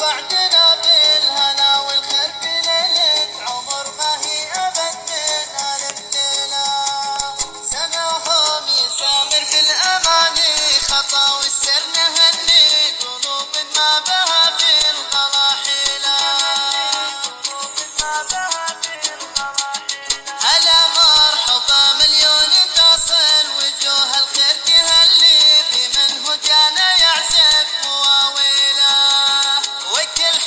وعدنا بالهنا والخير في ليلة عمر ما هي أبد من ألف ليلة. سماهم يسامر بالأماني خطا والسر نهني قلوب ما بها في الغلا حيلة. هلا مرحبا مليون تصل وجوه الخير تهلي بمن هو جانا يعزف مواويله وكل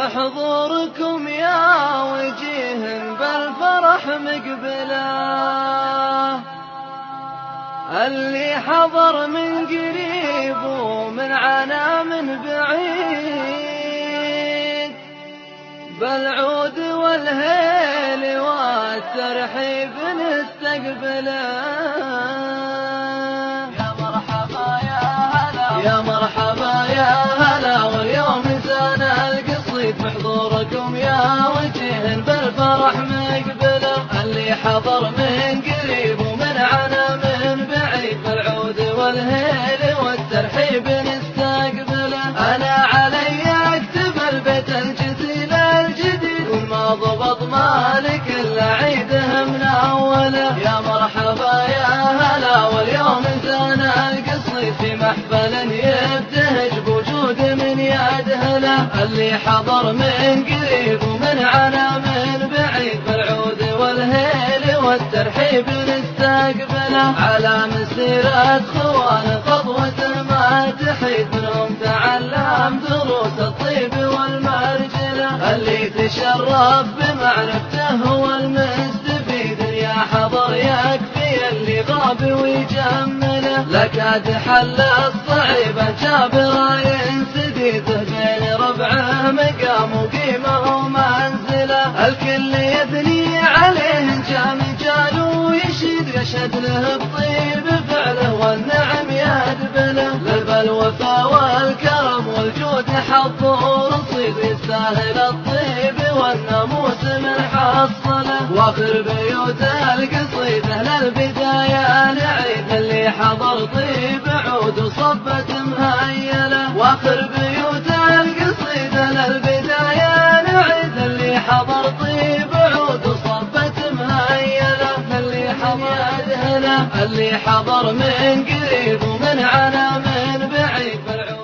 بحضوركم يا وجيه بالفرح مقبله، اللي حضر من قريب ومن عنا من بعيد، بالعود والهيل والترحيب نستقبله. يا مرحبا يا هلا، يا مرحبا يا هلا، واليوم زان القصيد بحضوركم يا وجيه بالفرح مقبله، اللي حضر من قريب ومن عنا من بعيد، بالعود والهيل والترحيب نستقبله. انا علي اكتب البيت الجزيل الجديد، وما ضبط مالك الا عيده من اوله. يا مرحبا يا هلا، واليوم زان القصيد في محفل يبتهج بوجود من يدهله، اللي حضر من قريب ومن عنا من بعيد، بالعود والهيل والترحيب نستقبله. على مسيرة خوان خطوة ما تحيد، منهم تعلم دروس الطيب والمرجله، اللي تشرف بمعرفته هو المستفيد. يا حضر يكفي اللي غاب ويجمله، لك حل الصعيب جابر ينسديده، بين ربعه مقام وقيمه ومنزله، الكل يثني عليه جام جال ويشيد، يشهد له الطيب فعله والنعم يدبله، بالوفا والكرم والجود حظ ورصيد، يستاهل الطيب والناموس من حصله. واخر بيوت القصيد اهل البدايه نعيد، اللي حضر طيب عود وصبت مهيله، واخر بيوت القصيد اهل البدايه نعيد، اللي حضر طيب عود وصبت مهيله، اللي حضر يدهله، اللي حضر من قريب ومن عنا من بعيد، بالعود.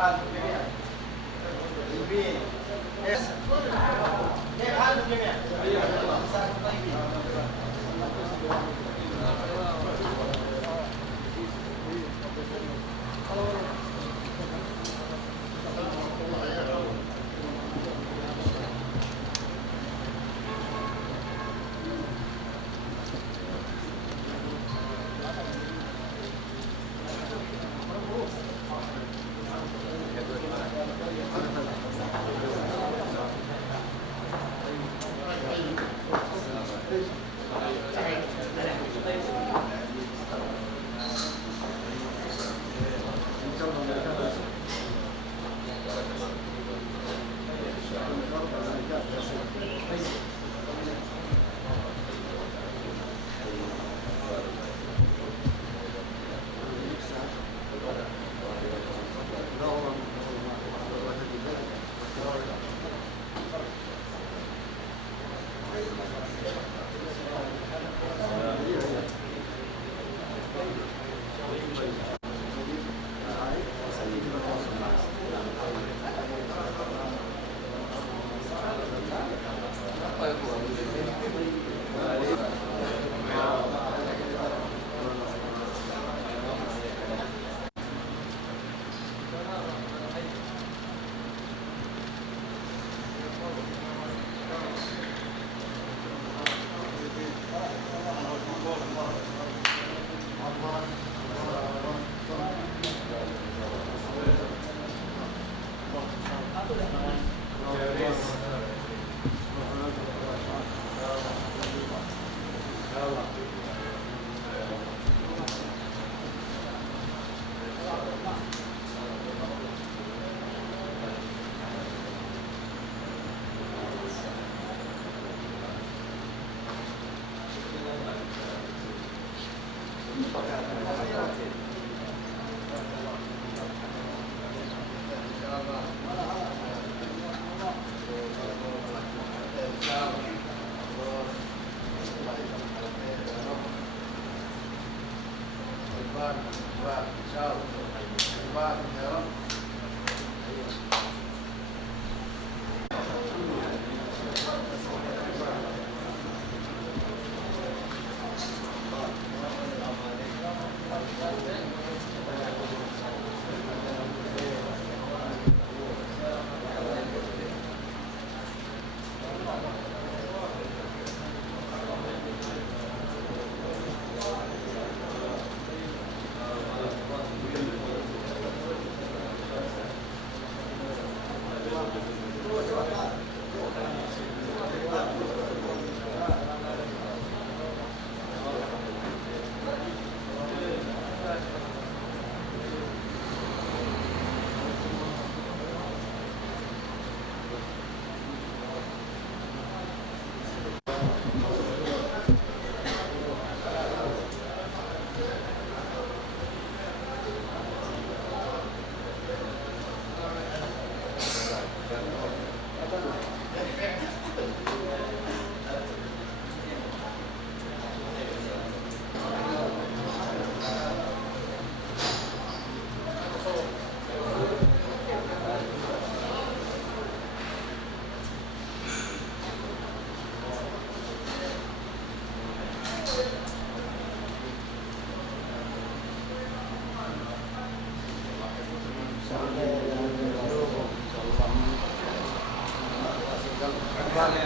حالكم جميعا؟ طيبين. كيف حالكم جميعا؟ مساكم طيبين.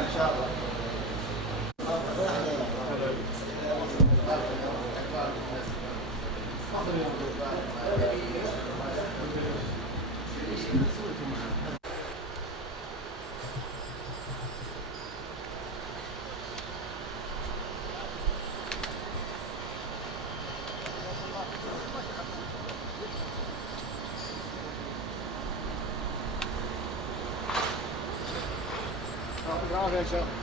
ان شاء الله. العافية إن شاء الله.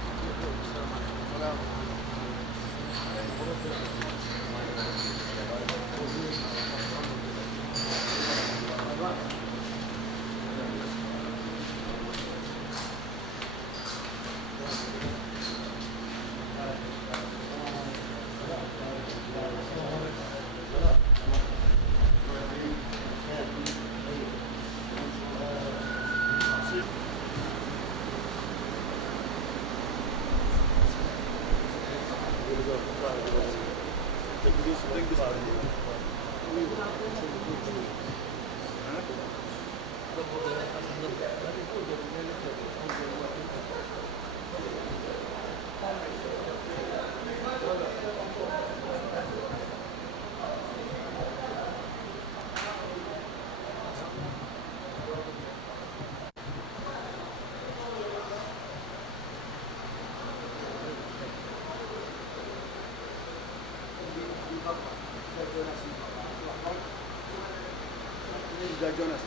جوناس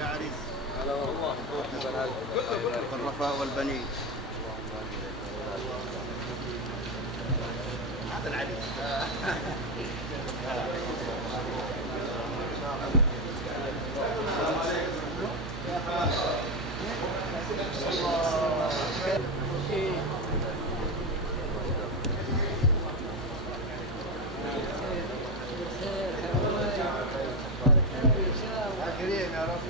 يا عريس. هلا والله. الرفاء والبنين. هذا العريس. كريم يا رب.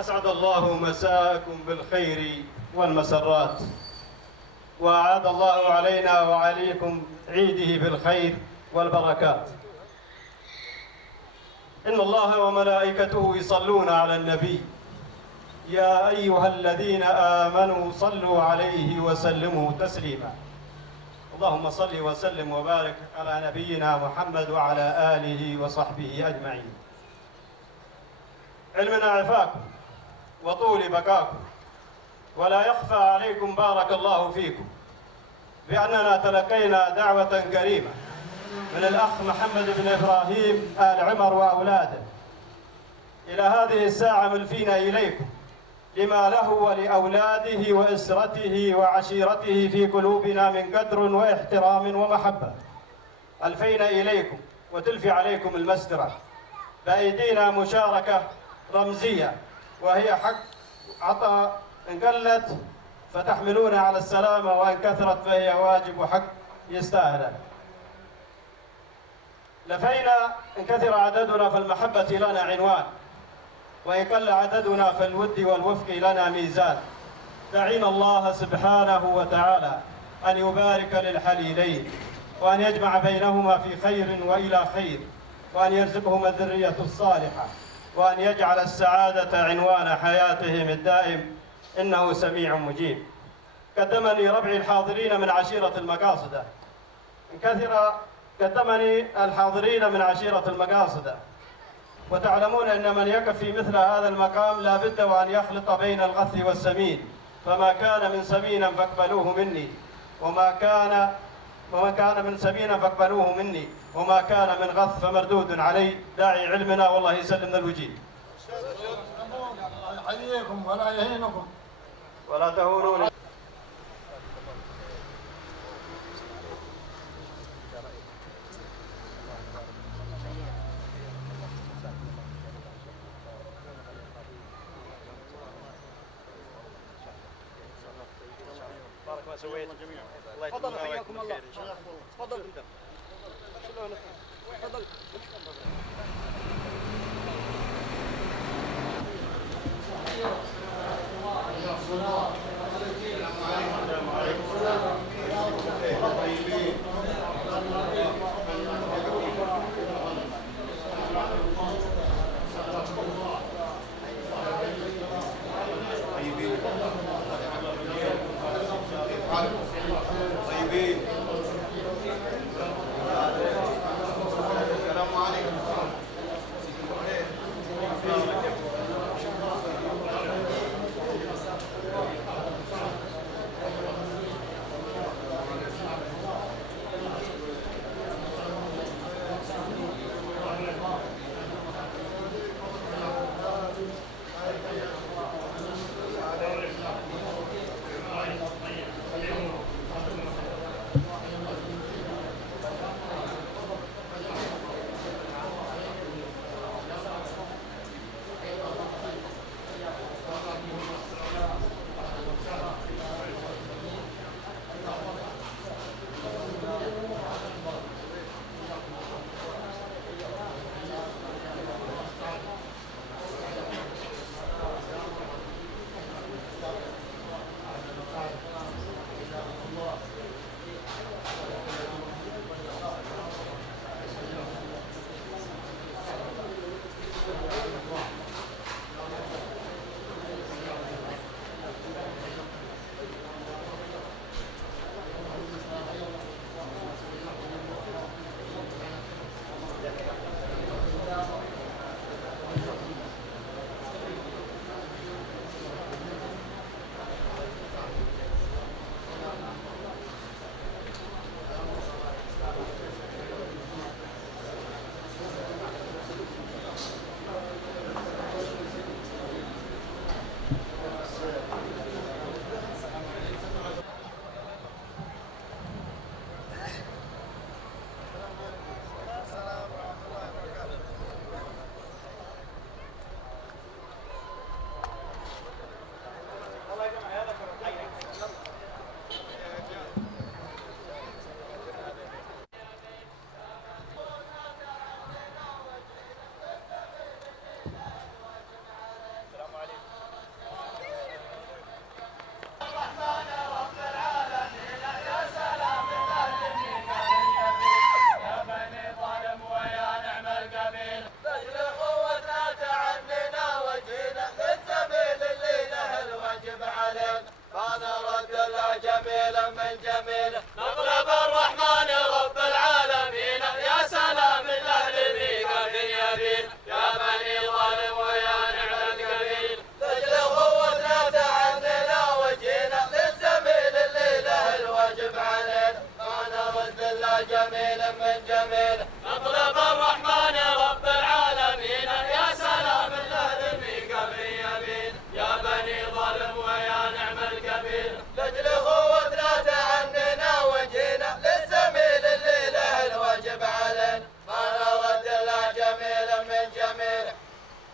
أسعد الله مساءكم بالخير والمسرات، وأعاد الله علينا وعليكم عيده بالخير والبركات. إن الله وملائكته يصلون على النبي، يا أيها الذين آمنوا صلوا عليه وسلموا تسليما. اللهم صل وسلم وبارك على نبينا محمد وعلى آله وصحبه أجمعين. علمنا عفاكم وطول بقاكم، ولا يخفى عليكم بارك الله فيكم بأننا تلقينا دعوة كريمة من الأخ محمد بن إبراهيم آل عمر وأولاده إلى هذه الساعة ملفين إليكم لما له ولأولاده وإسرته وعشيرته في قلوبنا من قدر واحترام ومحبة. ألفينا إليكم وتلفي عليكم المسدرة بأيدينا مشاركة رمزية، وهي حق عطاء إن قلت فتحملون على السلامة، وإن كثرت فهي واجب وحق يستاهل. لفينا إن كثر عددنا فالمحبة لنا عنوان، وإن قل عددنا فالود والوفق لنا ميزان. دعينا الله سبحانه وتعالى أن يبارك للحليلين، وأن يجمع بينهما في خير وإلى خير، وأن يرزقهما الذرية الصالحة، وأن يجعل السعادة عنوان حياتهم الدائم، إنه سميع مجيب. قدمني ربعي الحاضرين من عشيرة المقاصدة، إن كثر قدمني الحاضرين من عشيرة المقاصدة، وتعلمون أن من يقف في مثل هذا المقام لا بد وأن يخلط بين الغث والسمين، فما كان من سمين فاقبلوه مني، وما كان من سمين فاقبلوه مني، وما كان من غث فمردود علي. داعي علمنا والله يسلمنا الوجيه. يحييكم ولا يهينكم ولا تهونون. بارك ما سويت. الله يتمنى وياكم الخير ان شاء الله. تفضل انت. تفضل.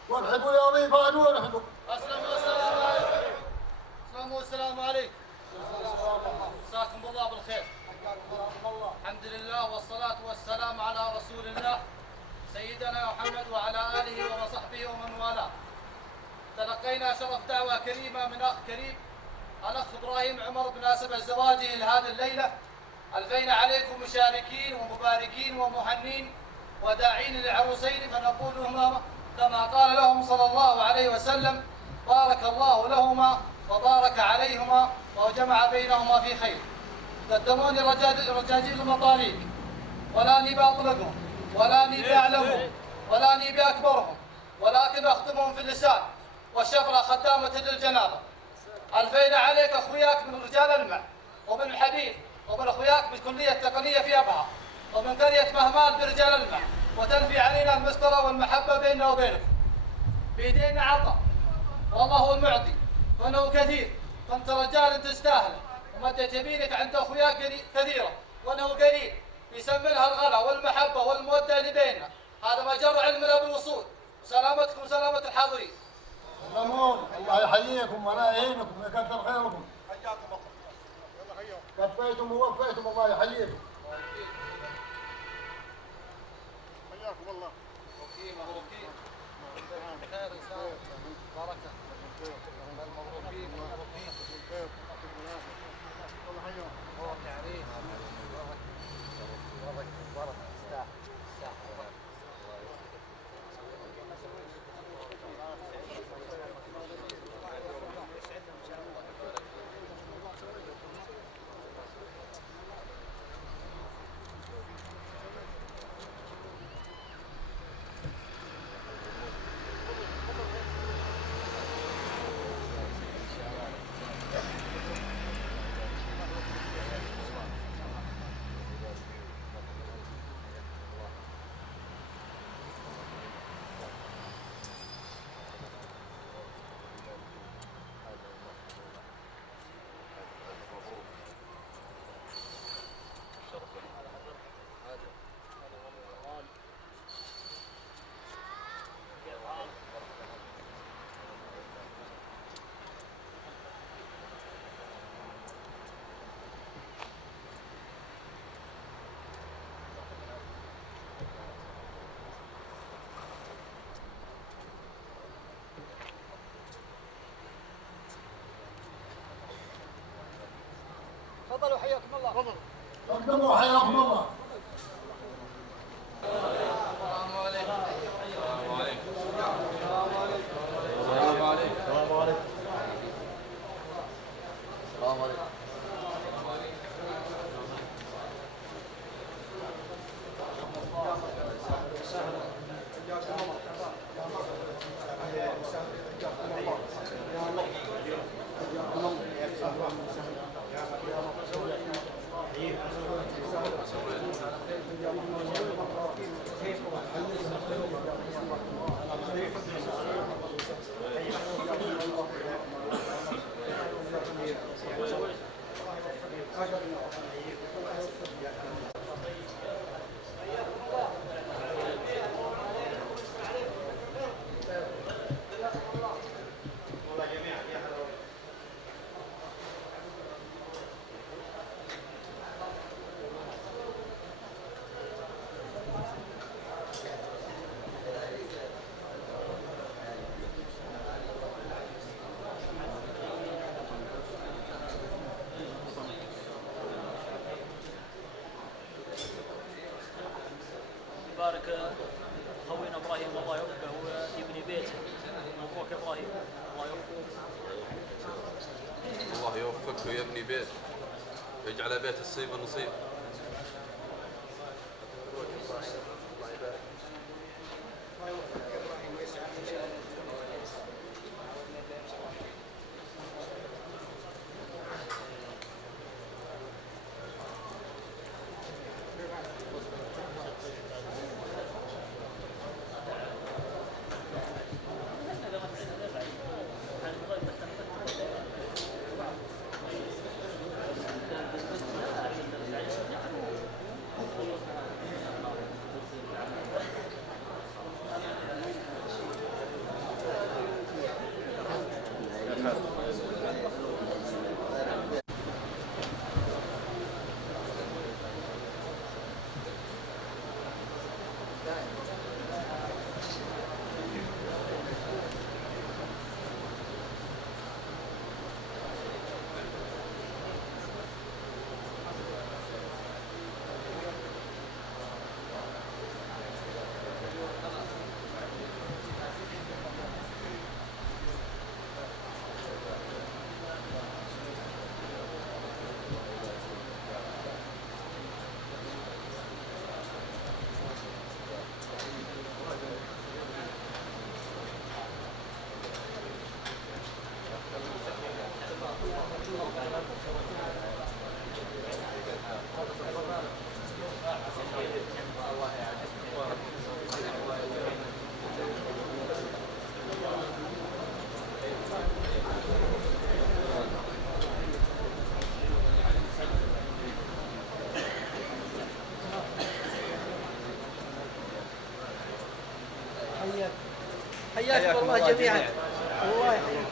وارحبوا يا ضيفان وارحبوا. السلام والسلام عليكم. السلام والسلام عليكم. مساكم الله بالخير. الحمد لله والصلاة والسلام على رسول الله سيدنا محمد وعلى آله وصحبه ومن والاه. تلقينا شرف دعوة كريمة من أخ كريم الأخ إبراهيم عمر بمناسبة زواجه لهذه الليلة. ألفينا عليكم مشاركين ومباركين ومهنين وداعين للعروسين، فنقول لهما كما قال لهم صلى الله عليه وسلم: بارك الله لهما وبارك عليهما وجمع بينهما في خير. قدموني رجاجيل المطاليق، ولا نبي أطلقهم ولا نبي أعلمهم ولا نبي أكبرهم، ولكن أخدمهم في اللسان والشفرة خدامة للجنابة. ألفينا عليك أخوياك من رجال المع ومن الحديد ومن أخوياك بالكلية التقنية في أبها ومن قرية مهمال برجال المع، وتنفي علينا المسطرة والمحبة بيننا وبينكم. بيدينا عطاء والله هو المعطي، فانه كثير، فانت رجال تستاهل، ومدت يمينك عند اخوياك كثيره، وانه قليل يسمى لها الغلا والمحبه والموده اللي بيننا. هذا مجر علمنا بالوصول. وسلامتكم وسلامه الحاضرين. سلمون، الله يحييكم ولا يعينكم ويكثر خيركم. حياكم الله. كفيتم ووفيتم، الله يحييكم. حياكم الله. مبروكين خير ان شاء الله. بركه. مبروكين مبروكين. الله يحييهم. بركه عليك. بركه بركه. استاهل استاهل. تفضلوا حياكم الله. تفضلوا. اقدموا حياكم الله. السلام عليكم. السلام عليكم. السلام عليكم. السلام عليكم. السلام عليكم. يبارك خوينا ابراهيم الله يوفقه ويبني بيته. مبروك ابراهيم، الله يوفقه. الله يوفقه ويبني بيت ويجعل بيت الصيب نصيب. حياكم الله جميعا. الله يحييكم.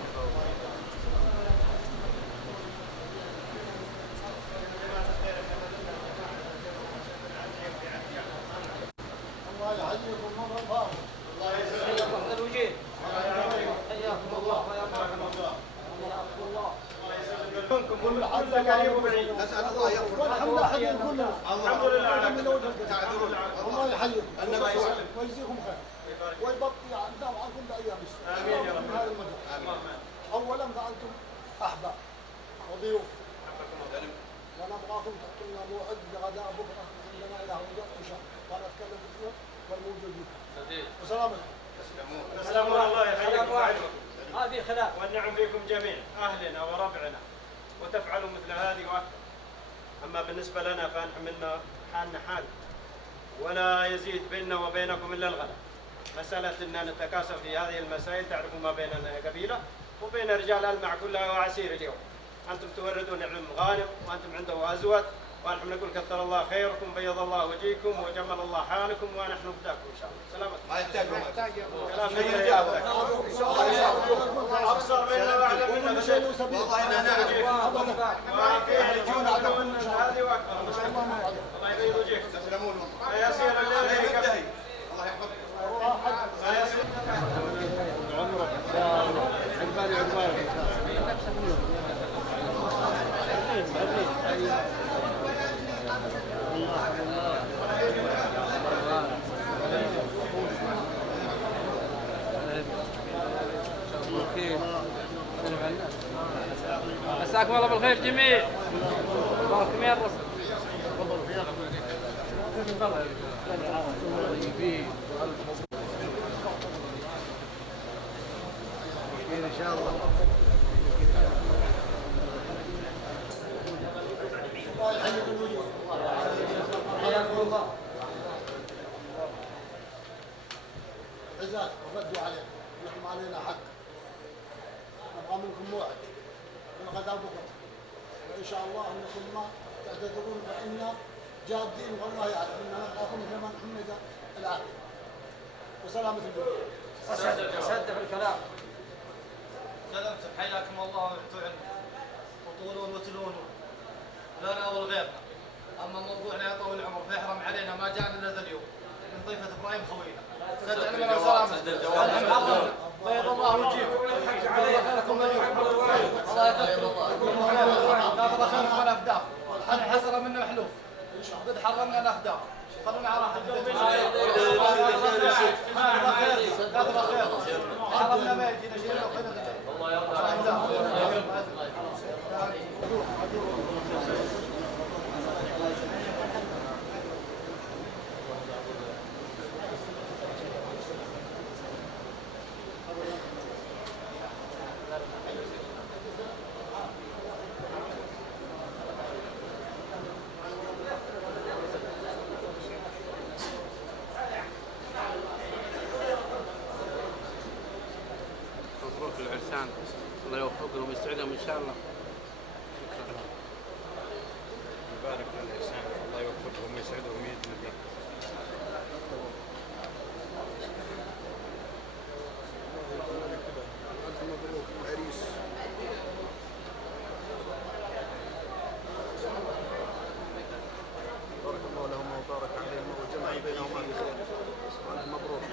الله يحييكم مرة أخرى. الله يسلمكم الوجيه. حياكم الله ويبارك الله. كل حد قريب وبعيد. نسأل الله يغفر والحمد لله حبيب كلنا. الحمد لله على كل تعذرون. الله يحييكم ويجزيكم خير ويبقي عنا وعنكم بأيام السنة. آمين يا رب. أولا فأنتم أحباب وضيوف ونبغاكم تحطوا لنا موعد لغداء بكرة عندنا إلى هنا إن شاء الله. وأنا أتكلم باسمه والموجود بكم. وسلامتكم. السلام الله يحييكم ما في خلاف. والنعم فيكم جميع أهلنا وربعنا وتفعلوا مثل هذه وأكثر. أما بالنسبة لنا فنحملنا حالنا حال ولا يزيد بيننا وبينكم إلا الغلا. مسألة أن نتكاسل في هذه المسائل تعرفوا ما بين قبيلة وبين رجال المع كلها وعسير اليوم. أنتم توردون علم غانم وأنتم عنده أزود ونحن نقول كثر الله خيركم بيض الله وجيكم وجمل الله حالكم ونحن فداكم إن شاء الله. سلامتكم. ما يحتاج كلام أبصر منا وأعلم منا فشل. والله إننا نعلم. ما في رجال من هذه وأكثر. الله يبيض وجهكم. تسلمون والله. لا يسير الليل ينتهي. الله يحفظكم. لا يسير. مساكم الله بالخير جميع. باركم يا الرسول. ان شاء الله. الله يحييكم الوجود. حياكم الله. عزاك وردوا علينا لكم علينا حق. نبغى منكم موعد من غدا بكره وان شاء الله انكم ما تعتذرون فانا جادين والله يعلم ان نبغاكم كما نحمد العافيه وسلامه الجميع. صدق الكلام. سلامتك حياكم الله ويحتوا عنا وطولون وتلون لنا ولغيرنا. اما موضوعنا يا طويل العمر فيحرم علينا ما جانا الا ذا اليوم من ضيفه ابراهيم خوينا. سد علمنا وسلامتك. بيض الله وجيكم. الله خيركم اليوم. الله يكفيكم ناخذ خيركم من افداك. حن حسره منا محلوف. قد حرمنا الافداك. خلونا على راحه كثر خير. حرمنا ما يجينا شيء الله يرضى. مبروك العرسان. الله يوفقهم ويسعدهم ان شاء الله. يبارك للإنسان الله يوفقهم ويسعدهم بإذن الله. ألف مبروك العريس. بارك الله لهما وبارك عليهما وجمع بينهما بخير. ألف مبروك.